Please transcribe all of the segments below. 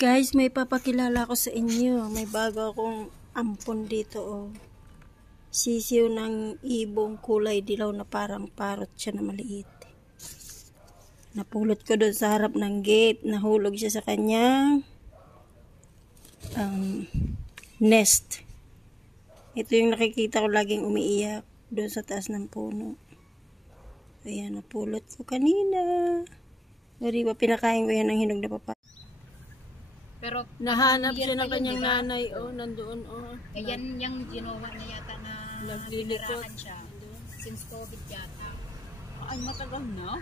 Guys, may papakilala ko sa inyo. May bago akong ampon dito, oh. Sisiw ng ibong kulay dilaw na parang parot siya na maliit. Napulot ko doon sa harap ng gate. Nahulog siya sa kanyang nest. Ito yung nakikita ko laging umiiyak doon sa taas ng puno. Ayan, napulot ko kanina. Pero ba pinakain ko yan ng hinog na papa. Pero Nahanap siya ng kayo, kanyang diba? nanay, oh, nandoon, oh. Yan yung ginawa na yata na Naglilikot. pinirahan siya. Since COVID yata. Ay, matagal na?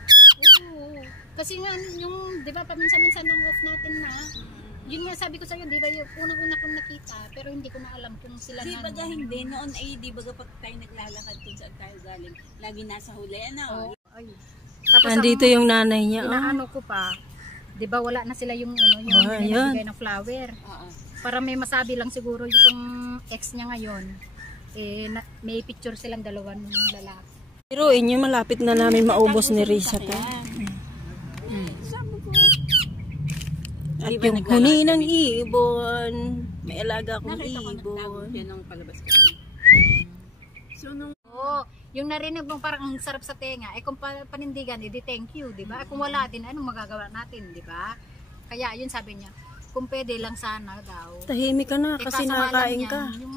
Oo. Kasi nga, yung, di ba, paminsan-minsan ng off natin na, yun nga sabi ko sa'yo, di ba, yung unang-una kong nakita, pero hindi ko na alam kung sila Kasi na. baga hindi, noon ay di baga pag tayo naglalakad kung saan tayo galing, lagi nasa huli, ano? Oo. Ay. Tapos Nandito yung nanay niya, oh. inaano ko pa, di ba, wala na sila yung, ano, yung Oh, ayun. binibigay ng flower. Oo. Para may masabi lang siguro itong ex niya ngayon, may picture silang dalawang lalaki. Pero inyo malapit na namin maubos ni Risa to. Sabi ko, At Di ba yung naglalakad huni ng kami? ibon, may alaga akong nakita ko nagtago ibon. siya nung palabas kami. So, nung Oo, yung narinig mong parang ang sarap sa tenga, kung panindigan, edi thank you, di ba? Kung wala din, anong magagawa natin, di ba? Kaya yun sabi niya, kung pwede lang sana daw. Tahimik ka na kasi kaso nga lang nakakain yan, ka. Yung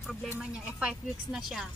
problema niya, 5 weeks na siya.